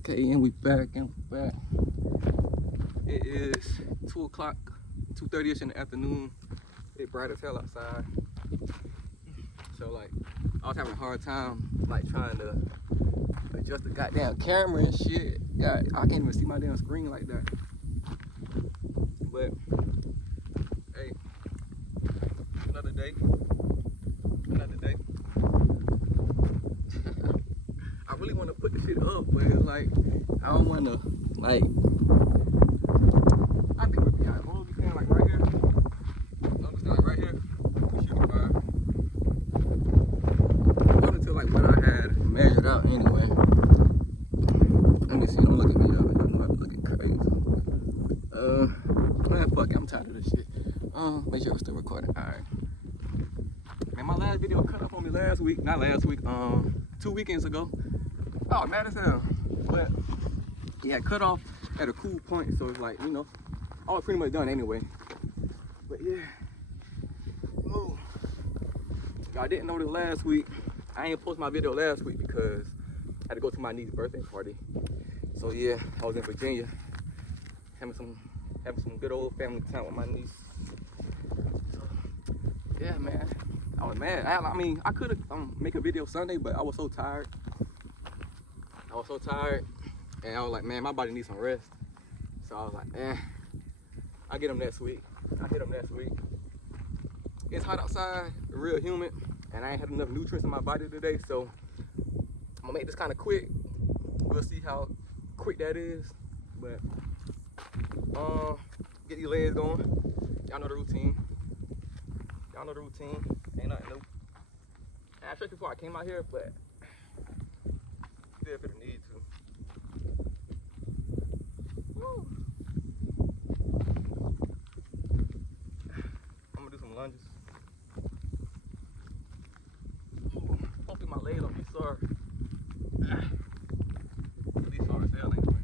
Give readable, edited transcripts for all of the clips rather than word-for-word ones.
Okay, and we back. It is 2 o'clock, 2:30ish in the afternoon. It's bright as hell outside. So like, I was having a hard time like trying to adjust the goddamn camera and shit. Yeah, I can't even see my damn screen like that. But hey, another day. I really want to put the shit up, but it's like I don't want to like. I think we'll be alright. What we stand like right here? No, we stand like right here. We should be fine. Up until like what I had measured out anyway. Let me see. Don't look at me though. I know I'm looking crazy. Man, fuck it. I'm tired of this shit. Make sure it's still recording. All right. Man, my last video cut up on me last week. Not last week. 2 weekends ago. Oh, mad as hell. But yeah, cut off at a cool point. So it's like, you know, I was pretty much done anyway. But yeah. Oh. Y'all didn't know this last week. I ain't post my video last week because I had to go to my niece's birthday party. So yeah, I was in Virginia having some good old family time with my niece. So yeah, man, I was mad. I mean, I could have make a video Sunday, but I was so tired. And I was like, man, my body needs some rest. So I was like, I'll get them next week. It's hot outside, real humid, and I ain't had enough nutrients in my body today, so I'm gonna make this kind of quick. We'll see how quick that is, but get these legs going. Y'all know the routine. Ain't nothing new. I checked before I came out here, but still if it need to. Woo. I'm gonna do some lunges. Hopefully my legs don't be sore. At least sore as hell anyway.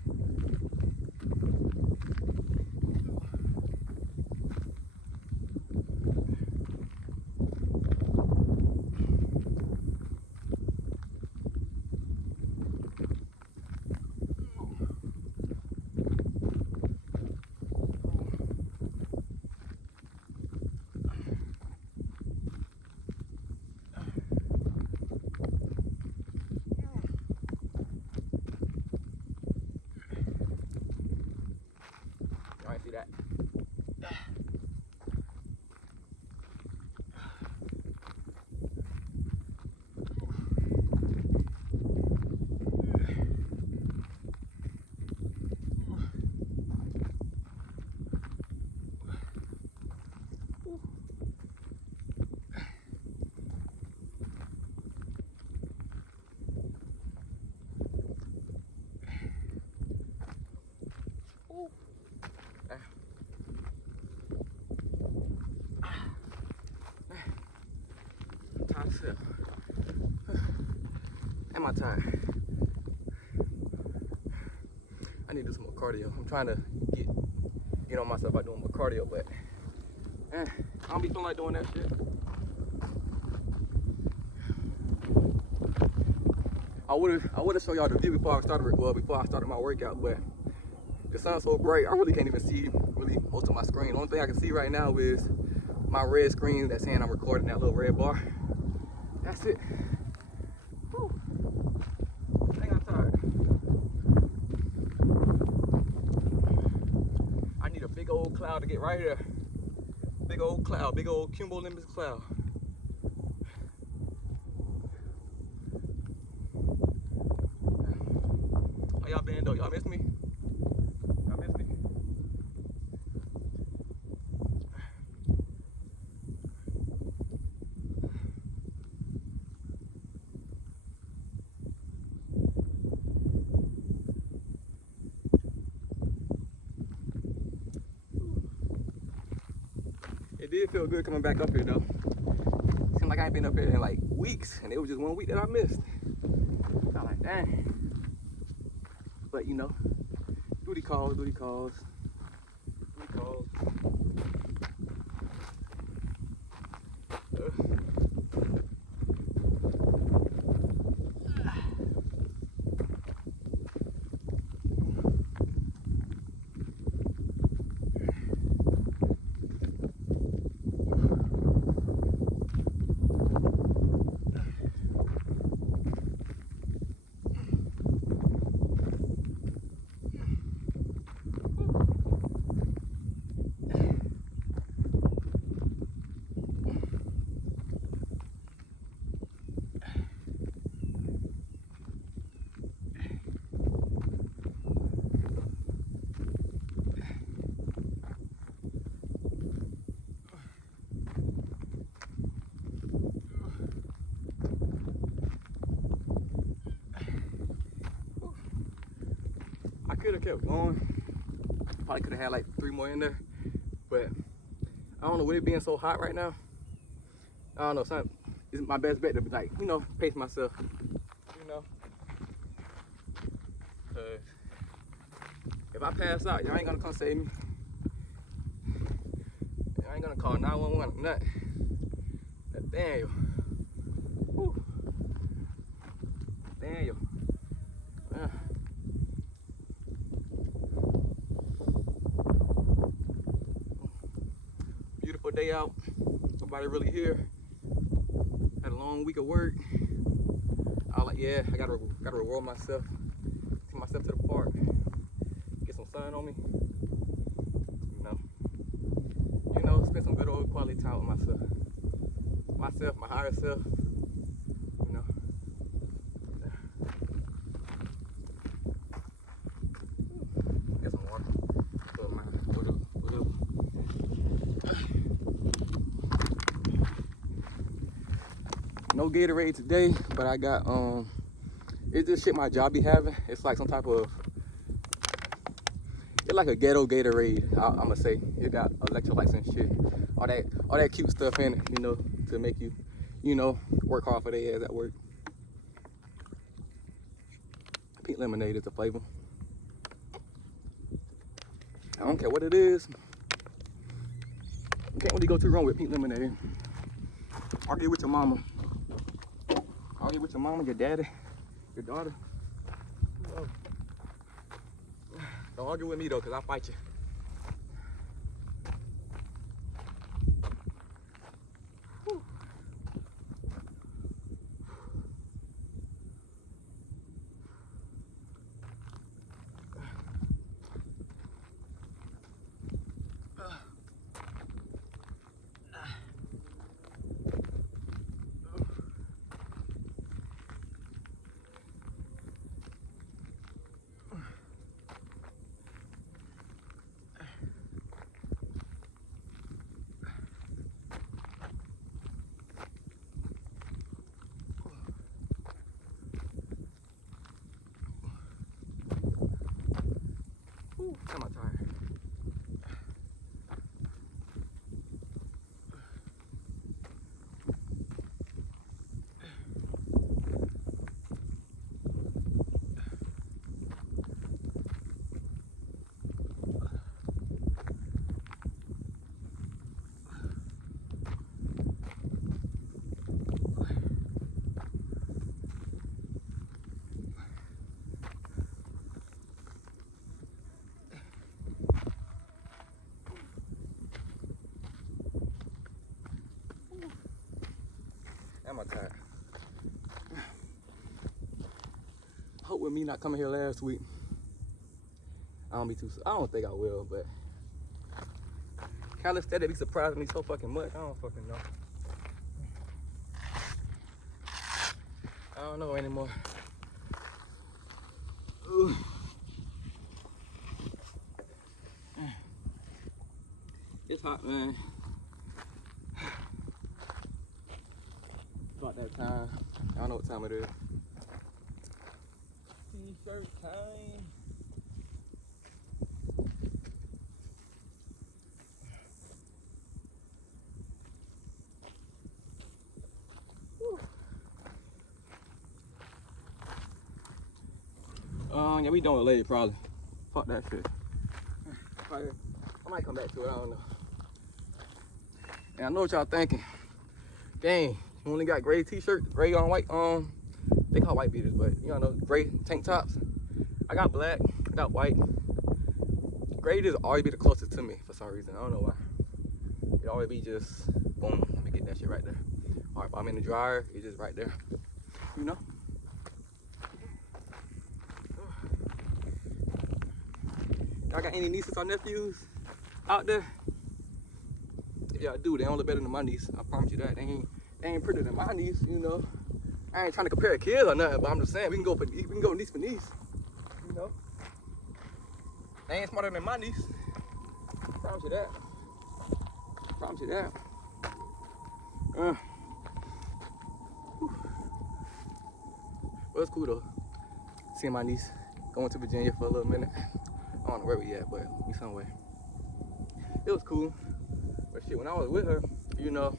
See that? Am I tired? I need to do some more cardio. I'm trying to get on myself by doing more cardio, but I don't be feeling like doing that shit. I would've shown y'all the view before I started my workout, but the sun's so bright I really can't even see most of my screen. The only thing I can see right now is my red screen that's saying I'm recording, that little red bar. That's it. Whew. I think I'm tired. I need a big old cloud to get right here. Big old cloud, big old cumulonimbus cloud. How y'all been though? Y'all miss me? It did feel good coming back up here though. Seemed like I ain't been up here in like weeks, and it was just 1 week that I missed. I'm like, dang. But you know, duty calls. I could have kept going. Probably could have had like 3 more in there. But I don't know, with it being so hot right now, I don't know, it's my best bet to be like, you know, pace myself, you know. Cause if I pass out, y'all ain't gonna come save me. Y'all ain't gonna call 911 or nothing. Nathaniel. Whew. Nathaniel. Beautiful day out. Nobody really here. Had a long week of work. I was like, yeah, I gotta reward myself. Take myself to the park. Get some sun on me. You know, spend some good old quality time with myself. Myself, my higher self. You know. Get some water. No Gatorade today, but I got it's this shit my job be having. It's like some type of, it's like a ghetto Gatorade, I'ma say. It got electrolytes and shit. All that cute stuff in it, you know, to make you, you know, work hard for their ass at work. Pink lemonade is the flavor. I don't care what it is. You can't really go too wrong with pink lemonade. Argue with your mama. Argue with your mama, your daddy, your daughter. Don't argue with me though, cause I'll fight you. Whew. I'm not tired. I'm not tired. Hope with me not coming here last week, I don't think I will, but calisthenics be surprising me so fucking much. I don't fucking know. I don't know anymore. Ooh. It's hot, man. About that time. I don't know what time it is. T-shirt time. Yeah, we done with lady probably. Fuck that shit. I might come back to it, I don't know. And I know what y'all thinking. Dang, you only got gray t-shirts, gray on white, they call white beaters, but you know, gray tank tops. I got black, I got white. Gray just always be the closest to me for some reason, I don't know why. It always be just, boom, let me get that shit right there. Or if I'm in the dryer, it's just right there, you know? Y'all got any nieces or nephews out there? If y'all do, they don't look better than my niece. I promise you that. They ain't prettier than my niece, you know. I ain't trying to compare kids or nothing, but I'm just saying we can go niece for niece, you know. They ain't smarter than my niece. I promise you that. I promise you that. Well, it's cool though, seeing my niece going to Virginia for a little minute. I don't know where we at, but we somewhere. It was cool. But shit, when I was with her, you know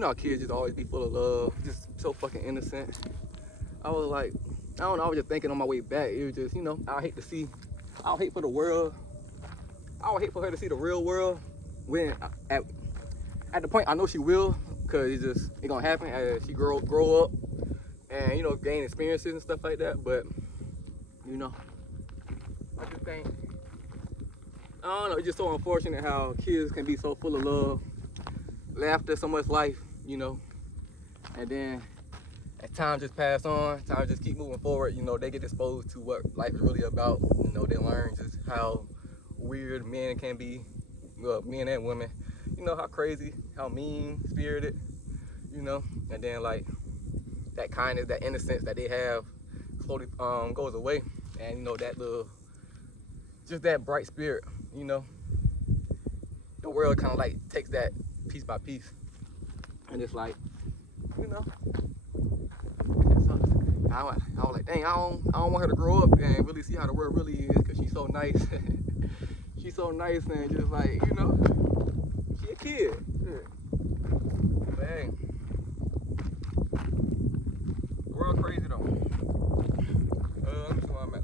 how kids just always be full of love, just so fucking innocent. I was like, I don't know, I was just thinking on my way back, it was just, I would hate for the world, I would hate for her to see the real world when, at the point I know she will, cause it's gonna happen as she grow up and, gain experiences and stuff like that, but, I just think, I don't know, it's just so unfortunate how kids can be so full of love, laughter, so much life, and then as time just pass on, time just keep moving forward, they get exposed to what life is really about, they learn just how weird men can be, well, men and women, how crazy, how mean-spirited, and then like that kindness, that innocence that they have slowly goes away, and that little, just that bright spirit, the world kind of like takes that piece by piece, and it's like, I was like, dang, I don't want her to grow up and really see how the world really is, because she's so nice. She's so nice and just like, she a kid. Yeah. But hey, the world crazy though. Let me see where I'm at.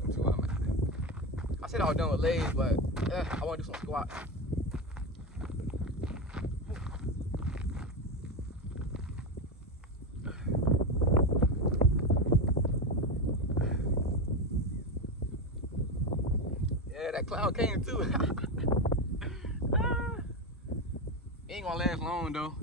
I said I was done with legs, but I want to do some squats. Yeah, that cloud came too. Ain't gonna last long though.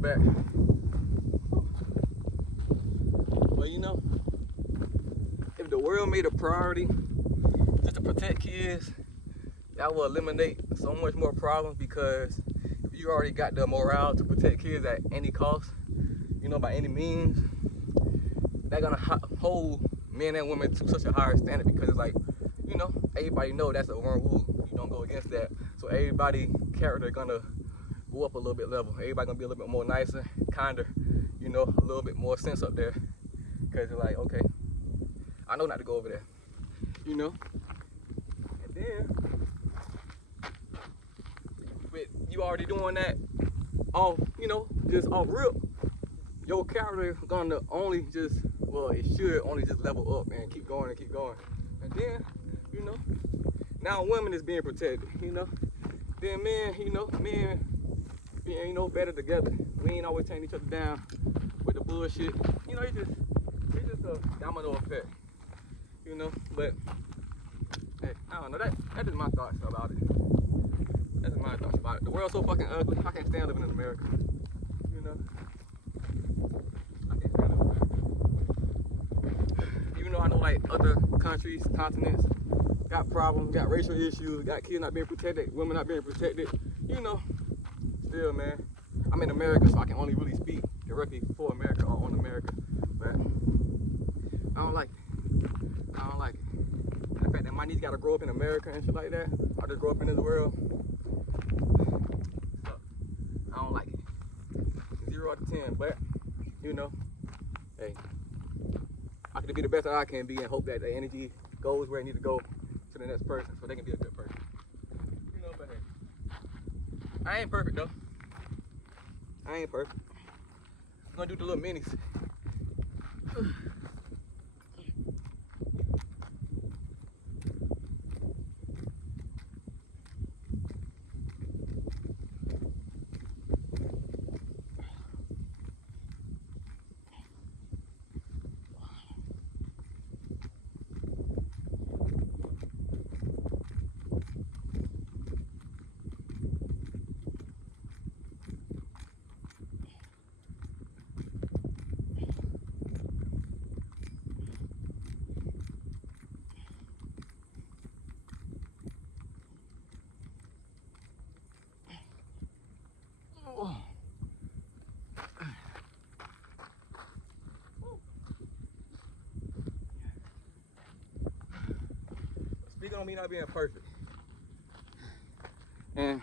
Back. But if the world made a priority just to protect kids, that will eliminate so much more problems, because if you already got the morale to protect kids at any cost, by any means, they're gonna hold men and women to such a higher standard, because it's like, everybody know that's a one rule, you don't go against that, so everybody character gonna go up a little bit level. Everybody gonna be a little bit more nicer, kinder, a little bit more sense up there. Cause you're like, okay, I know not to go over there, And then, with you already doing that off, just off rip, your character gonna only just, well, it should only just level up and keep going and keep going. And then, now women is being protected, Then men, men being, better together. We ain't always tearing each other down with the bullshit. It's just a domino effect, But hey, I don't know. That's just my thoughts about it. That's just my thoughts about it. The world's so fucking ugly. I can't stand living in America. I can't stand living in America. Even though I know like other countries, continents got problems, got racial issues, got kids not being protected, women not being protected, Still, man, I'm in America, so I can only really speak directly for America or on America, but I don't like it. I don't like it. And the fact that my niece gotta grow up in America and shit like that, I just grow up in this world, so I don't like it. 0 out of 10, but, hey, I can be the best that I can be and hope that the energy goes where it needs to go to the next person, so they can be a good person. But hey, I ain't perfect though. I ain't perfect. I'm gonna do the little minis. speaking on me not being perfect. And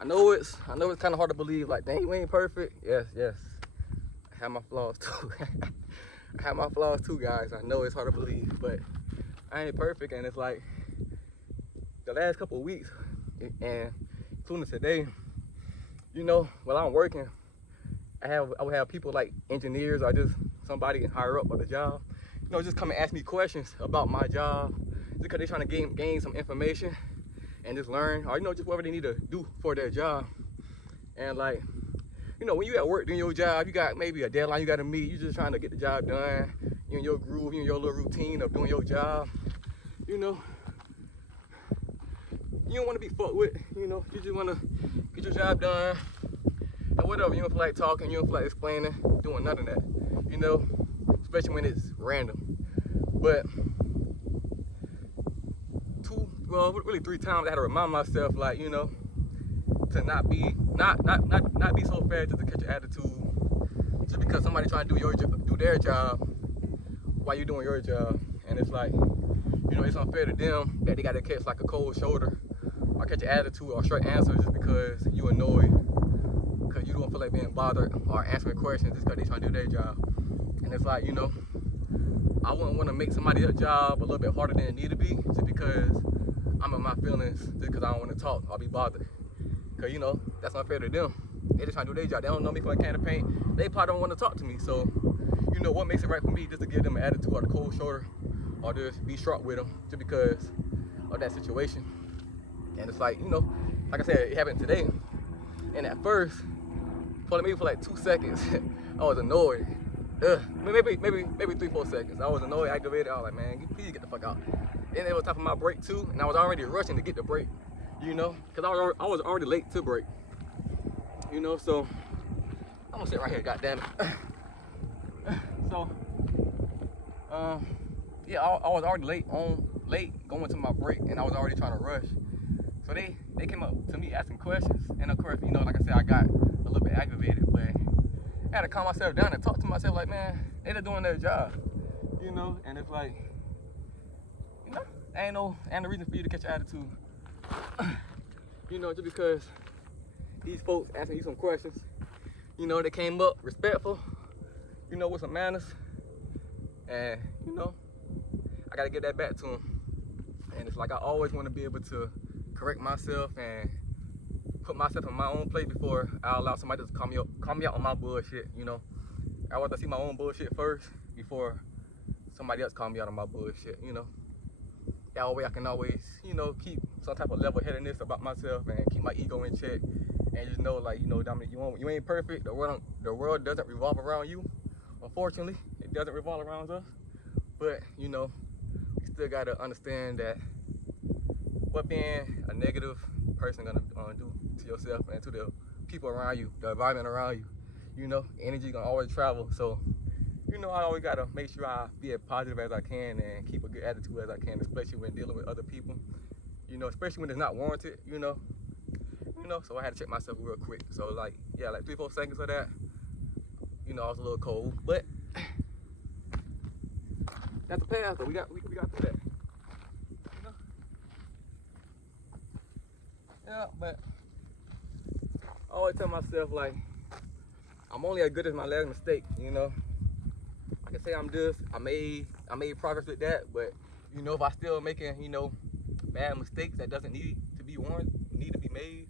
I know it's kind of hard to believe, like, dang, you ain't perfect. Yes. I have my flaws too. I have my flaws too, guys. I know it's hard to believe, but I ain't perfect. And it's like the last couple of weeks, and including today, you know, while I'm working, I would have people like engineers or just somebody higher up on the job, you know, just come and ask me questions about my job, just because they're trying to gain some information and just learn, or, you know, just whatever they need to do for their job. And like, you know, when you at work doing your job, you got maybe a deadline you got to meet. You just trying to get the job done. You in your groove, you in your little routine of doing your job. You know, you don't want to be fucked with. You know, you just want to get your job done and whatever. You don't feel like talking. You don't feel like explaining, doing none of that. You know, especially when it's random. But really 3 times I had to remind myself, like, you know, to not be so fast just to catch your attitude, just because somebody trying to do their job while you're doing your job. And it's like, you know, it's unfair to them that they got to catch like a cold shoulder or catch an attitude or a straight answer just because you annoyed, because you don't feel like being bothered or answering questions just because they trying to do their job. And it's like, you know, I wouldn't want to make somebody else's job a little bit harder than it need to be just because I'm in my feelings, just because I don't want to talk or be bothered. Because, you know, that's unfair to them. They just trying to do their job. They don't know me for a can of paint. They probably don't want to talk to me. So, you know, what makes it right for me just to give them an attitude or the cold shoulder or just be sharp with them just because of that situation. And it's like, you know, like I said, it happened today. And at first, maybe for like 2 seconds, I was annoyed. Maybe 3-4 seconds. I was annoyed, aggravated. I was like, man, please get the fuck out. Then it was time for my break too, and I was already rushing to get the break, you know, because I was already late to break, you know. So I'm gonna sit right here, goddamn it. So yeah, I was already late going to my break, and I was already trying to rush. So they came up to me asking questions, and of course, you know, like I said, I got a little bit aggravated, but I had to calm myself down and talk to myself like, man, they're doing their job, you know. And it's like, you know, ain't no reason for you to catch your attitude, you know, just because these folks asking you some questions, you know, they came up respectful, you know, with some manners, and, you know, I gotta give that back to them. And it's like, I always want to be able to correct myself and put myself in my own place before I allow somebody to call me out on my bullshit, you know. I want to see my own bullshit first before somebody else call me out on my bullshit, you know. That way I can always, you know, keep some type of level-headedness about myself and keep my ego in check, and just know, like, you know, Dominic, you ain't perfect. The world doesn't revolve around you. Unfortunately, it doesn't revolve around us. But, you know, you still gotta understand that what being a negative person gonna do to yourself and to the people around you, the environment around you. You know, energy gonna always travel. So, you know, I always gotta make sure I be as positive as I can and keep a good attitude as I can, especially when dealing with other people. You know, especially when it's not warranted. You know. So I had to check myself real quick. So like, yeah, like 3-4 seconds of that. You know, I was a little cold, but that's the path. So we got through that. You know? Yeah, but I always tell myself, like, I'm only as good as my last mistake, you know. I can say I made progress with that, but, you know, if I still making, you know, bad mistakes that doesn't need to be made,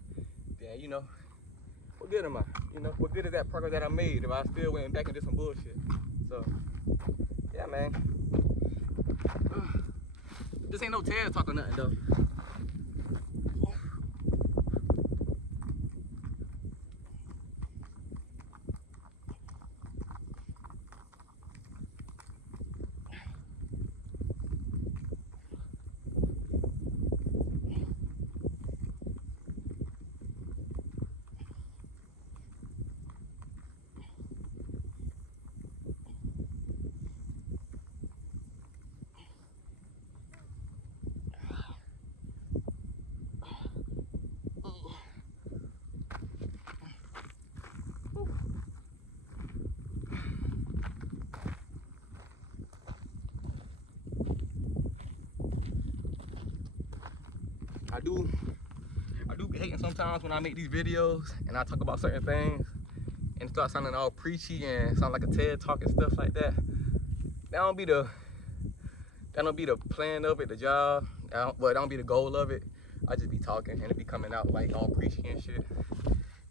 then, you know, what good am I? You know, what good is that progress that I made if I still went back and did some bullshit? So, yeah, man. This ain't no TED talk or nothing, though. I do be hating sometimes when I make these videos and I talk about certain things and start sounding all preachy and sound like a TED talk and stuff like that. That don't be the plan of it, the job. Well, that don't be the goal of it. I just be talking and it be coming out like all preachy and shit,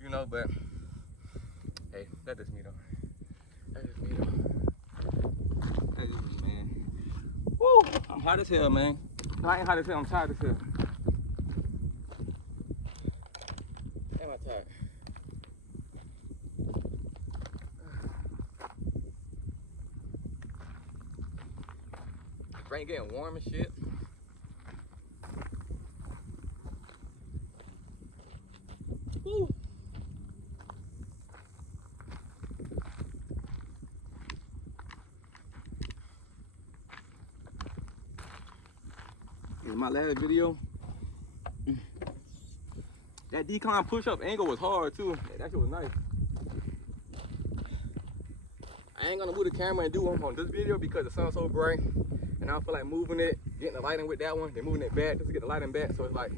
you know. But hey, that's just me though. That's just me, man. Woo! I'm hot as hell, man. No, I ain't hot as hell. I'm tired as hell. Damn, I'm tired. Rain getting warm and shit. Woo. In my last video, that decline push-up angle was hard too. That shit was nice. I ain't gonna move the camera and do one on this video because the sun's so bright. And I don't feel like moving it, getting the lighting with that one, then moving it back just to get the lighting back. So it's like,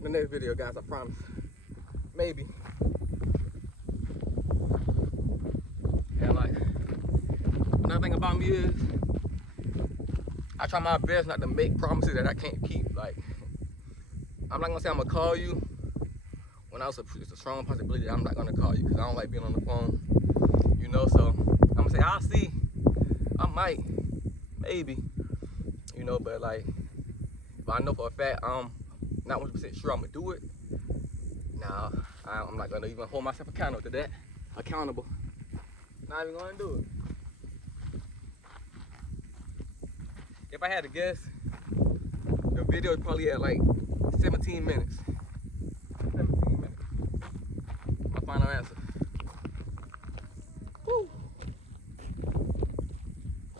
the next video, guys, I promise. Maybe. And like, another thing about me is, I try my best not to make promises that I can't keep. Like, I'm not gonna say I'm gonna call you when it's a strong possibility that I'm not gonna call you because I don't like being on the phone, you know. So I'm gonna say I'll see, I might, maybe, you know. But like, if I know for a fact I'm not 100% sure I'm gonna do it, nah, I'm not gonna even hold myself accountable to that. Accountable, not even gonna do it. If I had to guess, the video is probably at like 17 minutes. 17 minutes. My final answer. Woo.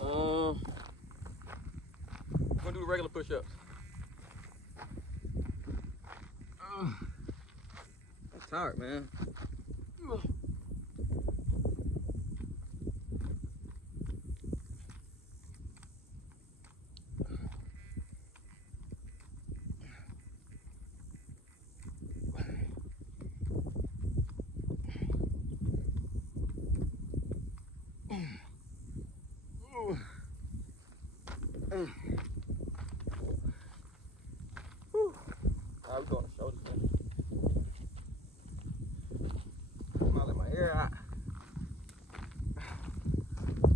I'm gonna do the regular push-ups. I'm tired, man. Alright, we going to shoulders, man. I'm gonna let my hair out.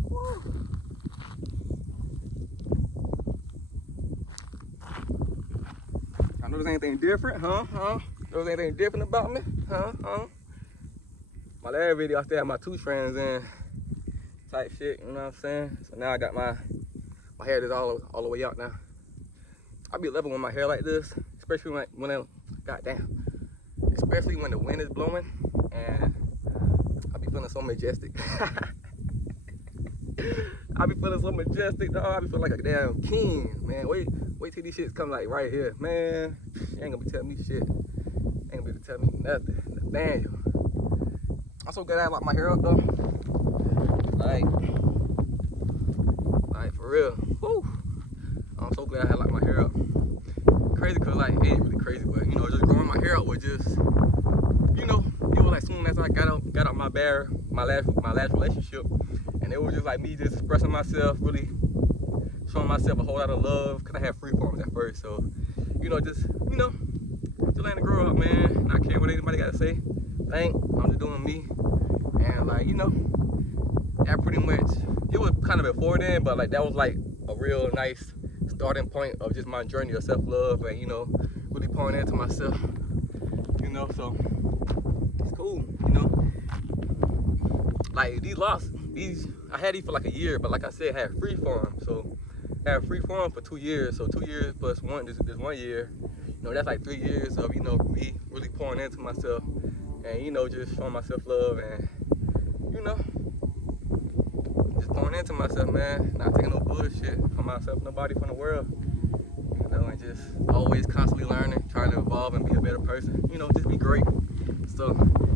Woo. I know there's anything different, huh? There's anything different about me, huh? My last video, I still had my 2 strands in, type shit. You know what I'm saying? So now I got my hair is all the way out now. I be loving with my hair like this, especially when especially when the wind is blowing, and I be feeling so majestic. I be feeling so majestic, dog. I be feeling like a damn king, man. Wait till these shits come like right here, man. You ain't gonna be telling me shit. Ain't gonna be able to tell me nothing. Nathaniel. I'm so glad I locked my hair up though. Like for real. Woo. I'm so glad I locked my hair up. Crazy cause like, it ain't really crazy, but you know, just growing my hair out was just, you know, it was like soon as I got out my last relationship, and it was just like me just expressing myself, really showing myself a whole lot of love, cause I had free forms at first, so, you know, just letting it grow up, man, not caring what anybody gotta say. I'm just doing me, and like, you know, that pretty much, it was kind of before then, but like that was like a real nice starting point of just my journey of self-love and, you know, really pouring into myself, you know. So it's cool, you know. Like these locks, I had these for like a year, but like I said, I had free form. So I had free form for 2 years. So 2 years plus one, this 1 year, you know, that's like 3 years of, you know, me really pouring into myself and, you know, just showing myself love and, you know, just pouring into myself, man. Not taking no bullshit from myself, nobody, from the world. You know, and just always constantly learning, trying to evolve and be a better person. You know, just be great. So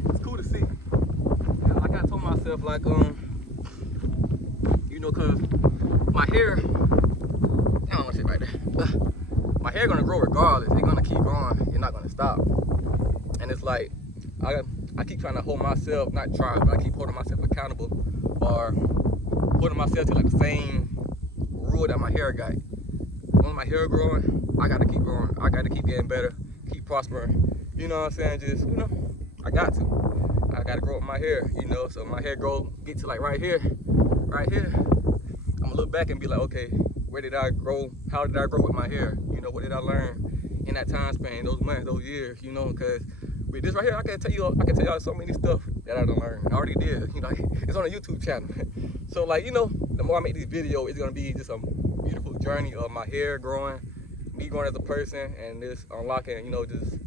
it's cool to see. And like I told myself, like, you know, cause my hair, I don't want to sit right there. My hair gonna grow regardless. It's gonna keep growing. It's not gonna stop. And it's like I keep trying to hold myself, not try, but I keep holding myself accountable, or holding myself to like the same rule that my hair got. When my hair growing, I gotta keep growing. I gotta keep getting better, keep prospering. You know what I'm saying? Just, you know, I got to. I gotta grow up my hair, you know, so my hair get to like right here. I'm gonna look back and be like, okay, where did I grow? How did I grow with my hair? You know, what did I learn in that time span, those months, those years, you know, because with this right here, I can tell y'all so many stuff that I done learned. I already did, you know, it's on a YouTube channel. So like, you know, the more I make these videos, it's gonna be just a beautiful journey of my hair growing, me growing as a person, and just unlocking, you know, just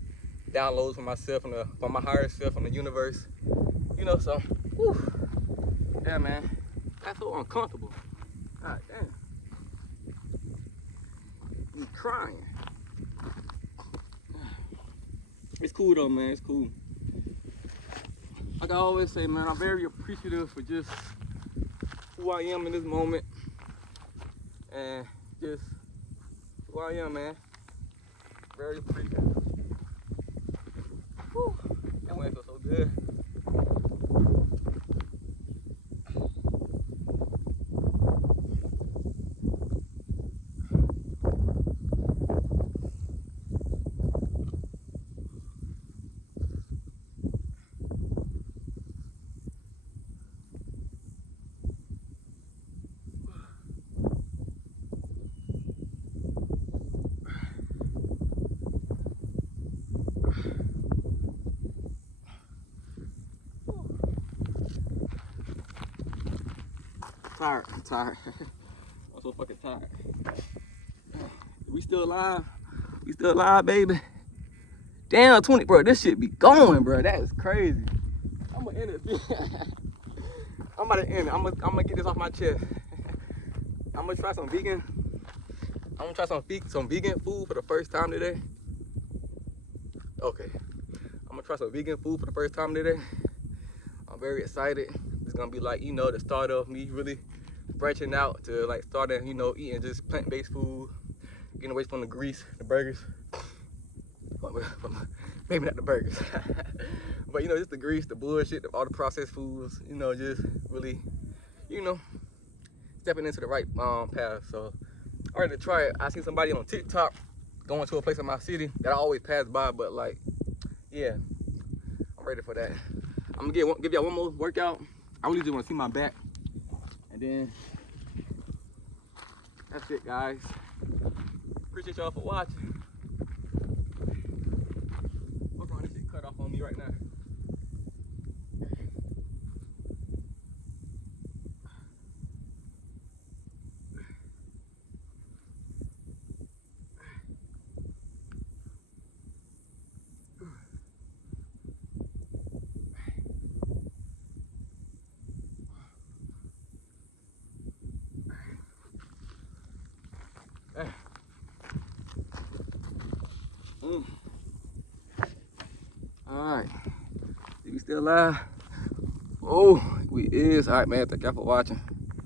downloads from myself, from my higher self, from the universe, you know. So, whew, yeah, man, that's so uncomfortable. God damn, I'm crying. It's cool though, man. It's cool. Like I always say, man, I'm very appreciative for just who I am in this moment, and just who I am, man. Very appreciative. Whew. That wind feels so good. I'm tired. I'm so fucking tired. We still alive? We still alive, baby? Damn, 20, bro, this shit be going, bro. That is crazy. I'm gonna end it. I'm about to end it. I'm gonna get this off my chest. I'm gonna try some vegan. I'm gonna try some vegan food for the first time today. Okay. I'm gonna try some vegan food for the first time today. I'm very excited. It's gonna be like, you know, the start of me really branching out to like starting, you know, eating just plant-based food, getting away from the grease, the burgers. Maybe not the burgers, but you know, just the grease, the bullshit, all the processed foods. You know, just really, you know, stepping into the right path. So I'm ready to try it. I seen somebody on TikTok going to a place in my city that I always pass by, but like, yeah, I'm ready for that. I'm gonna give y'all one more workout. I really just want to see my back, and then that's it, guys. Appreciate y'all for watching. What's wrong? This shit cut off on me right now. Alright, we still alive? Oh, we is. Alright, man, thank y'all for watching.